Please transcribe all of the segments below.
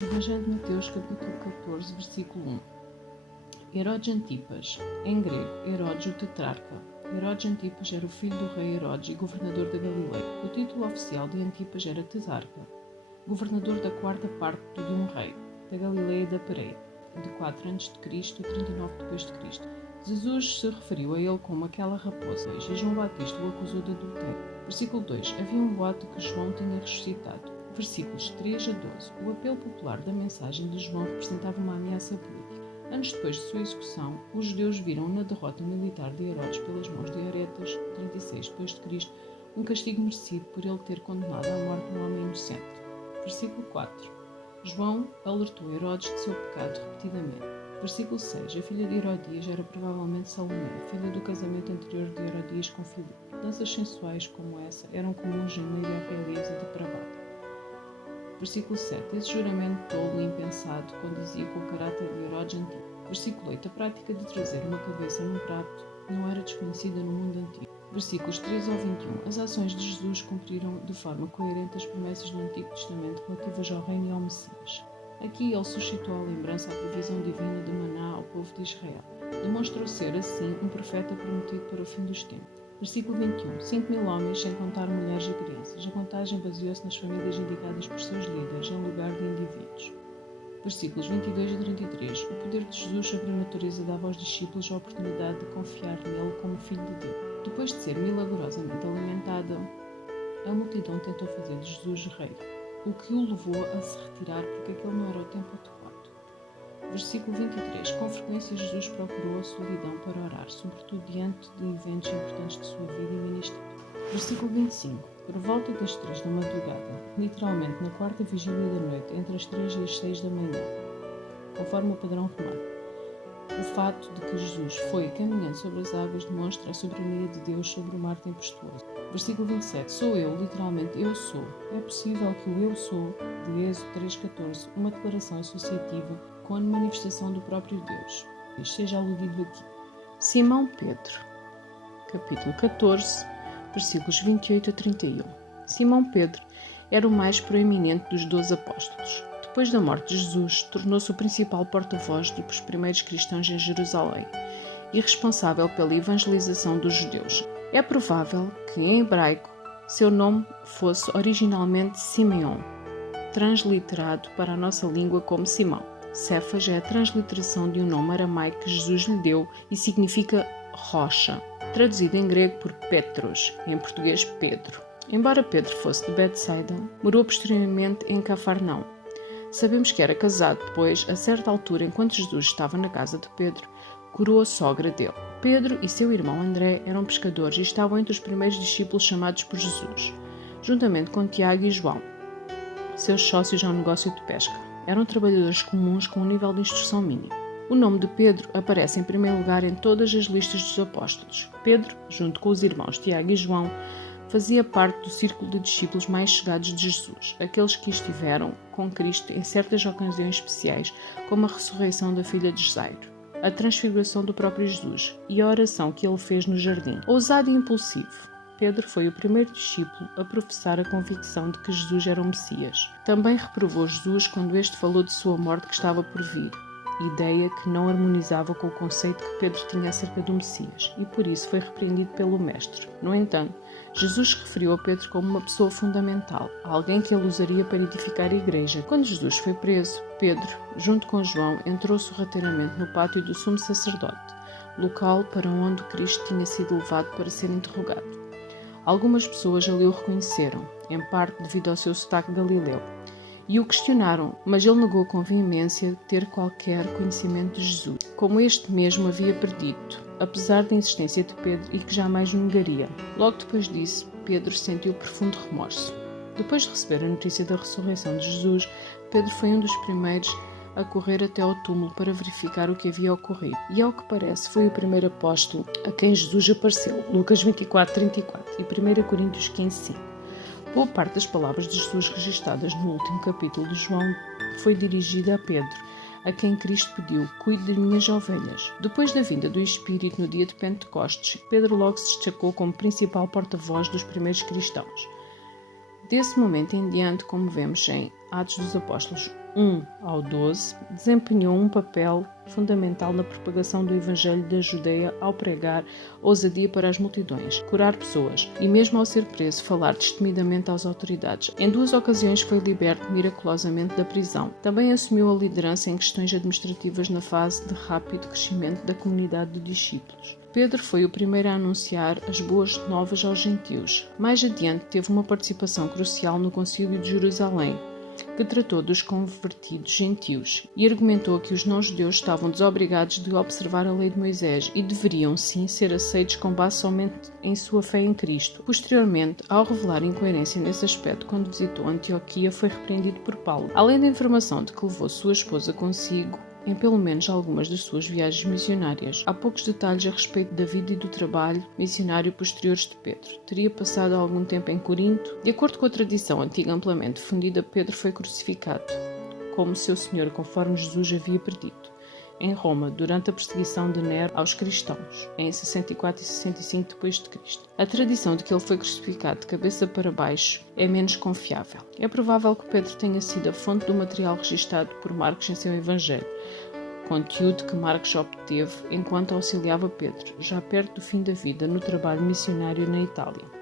Evangelho de Mateus, capítulo 14, versículo 1. Herodes Antipas, em grego, Herodes o tetrarca. Herodes Antipas era o filho do rei Herodes e governador da Galileia. O título oficial de Antipas era tetrarca, governador da quarta parte de um rei, da Galileia da Pereia, de 4 a.C. a 39 d.C. Jesus se referiu a ele como aquela raposa, e João Batista o acusou de adultério. Versículo 2. Havia um boato que João tinha ressuscitado. Versículos 3 a 12. O apelo popular da mensagem de João representava uma ameaça política. Anos depois de sua execução, os judeus viram na derrota militar de Herodes pelas mãos de Aretas, 36 d.C., um castigo merecido por ele ter condenado à morte um homem inocente. Versículo 4. João alertou Herodes de seu pecado repetidamente. Versículo 6. A filha de Herodias era provavelmente Salomé, filha do casamento anterior de Herodias com Filipe. Danças sensuais como essa eram comuns em meio à realeza depravada. Versículo 7. Esse juramento tolo e impensado condizia com o caráter de Herodes antigo. Versículo 8. A prática de trazer uma cabeça num prato não era desconhecida no mundo antigo. Versículos 13 ao 21. As ações de Jesus cumpriram de forma coerente as promessas do Antigo Testamento relativas ao reino e ao Messias. Aqui ele suscitou a lembrança à provisão divina de maná ao povo de Israel. Demonstrou ser, assim, um profeta prometido para o fim dos tempos. Versículo 21. 5.000 homens, sem contar mulheres e crianças. A contagem baseou-se nas famílias indicadas por seus líderes, em lugar de indivíduos. Versículos 22 a 33. O poder de Jesus sobre a natureza dava aos discípulos a oportunidade de confiar nele como Filho de Deus. Depois de ser milagrosamente alimentada, a multidão tentou fazer de Jesus rei, o que o levou a se retirar porque aquele não era o tempo adequado. Versículo 23. Com frequência Jesus procurou a solidão para orar, sobretudo diante de eventos importantes de sua vida e ministério. Versículo 25. Por volta das 3 da madrugada, literalmente na quarta vigília da noite, entre as 3 e as 6 da manhã, conforme o padrão romano. O fato de que Jesus foi caminhando sobre as águas demonstra a soberania de Deus sobre o mar tempestuoso. Versículo 27. Sou eu, literalmente, eu sou. É possível que o eu sou, de Êxodo 3,14, uma declaração associativa com a manifestação do próprio Deus, seja aludido aqui. Simão Pedro, capítulo 14, versículos 28 a 31. Simão Pedro era o mais proeminente dos 12 apóstolos. Depois da morte de Jesus, tornou-se o principal porta-voz dos primeiros cristãos em Jerusalém e responsável pela evangelização dos judeus. É provável que, em hebraico, seu nome fosse originalmente Simeon, transliterado para a nossa língua como Simão. Cefas é a transliteração de um nome aramaico que Jesus lhe deu e significa rocha, traduzido em grego por Petros, em português Pedro. Embora Pedro fosse de Betsaida, morou posteriormente em Cafarnaum. Sabemos que era casado, pois, a certa altura, enquanto Jesus estava na casa de Pedro, curou a sogra dele. Pedro e seu irmão André eram pescadores e estavam entre os primeiros discípulos chamados por Jesus, juntamente com Tiago e João, seus sócios ao negócio de pesca. Eram trabalhadores comuns com um nível de instrução mínimo. O nome de Pedro aparece em primeiro lugar em todas as listas dos apóstolos. Pedro, junto com os irmãos Tiago e João, fazia parte do círculo de discípulos mais chegados de Jesus, aqueles que estiveram com Cristo em certas ocasiões especiais, como a ressurreição da filha de Jairo, a transfiguração do próprio Jesus e a oração que ele fez no jardim. Ousado e impulsivo, Pedro foi o primeiro discípulo a professar a convicção de que Jesus era o Messias. Também reprovou Jesus quando este falou de sua morte que estava por vir, ideia que não harmonizava com o conceito que Pedro tinha acerca do Messias, e por isso foi repreendido pelo Mestre. No entanto, Jesus referiu a Pedro como uma pessoa fundamental, alguém que ele usaria para edificar a igreja. Quando Jesus foi preso, Pedro, junto com João, entrou sorrateiramente no pátio do sumo sacerdote, local para onde Cristo tinha sido levado para ser interrogado. Algumas pessoas ali o reconheceram, em parte devido ao seu sotaque galileu, e o questionaram, mas ele negou com veemência ter qualquer conhecimento de Jesus, como este mesmo havia predito, apesar da insistência de Pedro e que jamais o negaria. Logo depois disso, Pedro sentiu profundo remorso. Depois de receber a notícia da ressurreição de Jesus, Pedro foi um dos primeiros a correr até ao túmulo para verificar o que havia ocorrido. E, ao que parece, foi o primeiro apóstolo a quem Jesus apareceu, Lucas 24:34 e 1 Coríntios 15:5. Boa parte das palavras de Jesus registadas no último capítulo de João foi dirigida a Pedro, a quem Cristo pediu: cuide de minhas ovelhas. Depois da vinda do Espírito no dia de Pentecostes, Pedro logo se destacou como principal porta-voz dos primeiros cristãos. Desse momento em diante, como vemos em Atos dos Apóstolos 1 ao 12, desempenhou um papel fundamental na propagação do Evangelho da Judeia ao pregar ousadia para as multidões, curar pessoas e, mesmo ao ser preso, falar destemidamente às autoridades. Em 2 ocasiões foi liberto miraculosamente da prisão. Também assumiu a liderança em questões administrativas na fase de rápido crescimento da comunidade de discípulos. Pedro foi o primeiro a anunciar as boas novas aos gentios. Mais adiante teve uma participação crucial no Concílio de Jerusalém, que tratou dos convertidos gentios e argumentou que os não-judeus estavam desobrigados de observar a lei de Moisés e deveriam, sim, ser aceitos com base somente em sua fé em Cristo. Posteriormente, ao revelar incoerência nesse aspecto quando visitou Antioquia, foi repreendido por Paulo. Além da informação de que levou sua esposa consigo em pelo menos algumas das suas viagens missionárias. Há poucos detalhes a respeito da vida e do trabalho missionário posteriores de Pedro. Teria passado algum tempo em Corinto. De acordo com a tradição antiga amplamente difundida, Pedro foi crucificado como seu Senhor, conforme Jesus havia predito, em Roma, durante a perseguição de Nero aos cristãos, em 64 e 65 d.C. A tradição de que ele foi crucificado de cabeça para baixo é menos confiável. É provável que Pedro tenha sido a fonte do material registado por Marcos em seu Evangelho, conteúdo que Marcos obteve enquanto auxiliava Pedro, já perto do fim da vida, no trabalho missionário na Itália.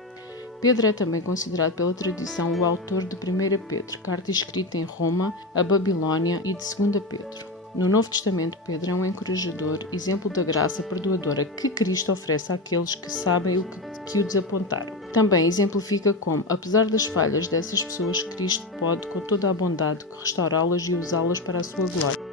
Pedro é também considerado pela tradição o autor de 1 Pedro, carta escrita em Roma, a Babilônia e de 2 Pedro. No Novo Testamento, Pedro é um encorajador, exemplo da graça perdoadora que Cristo oferece àqueles que sabem que o desapontaram. Também exemplifica como, apesar das falhas dessas pessoas, Cristo pode, com toda a bondade, restaurá-las e usá-las para a sua glória.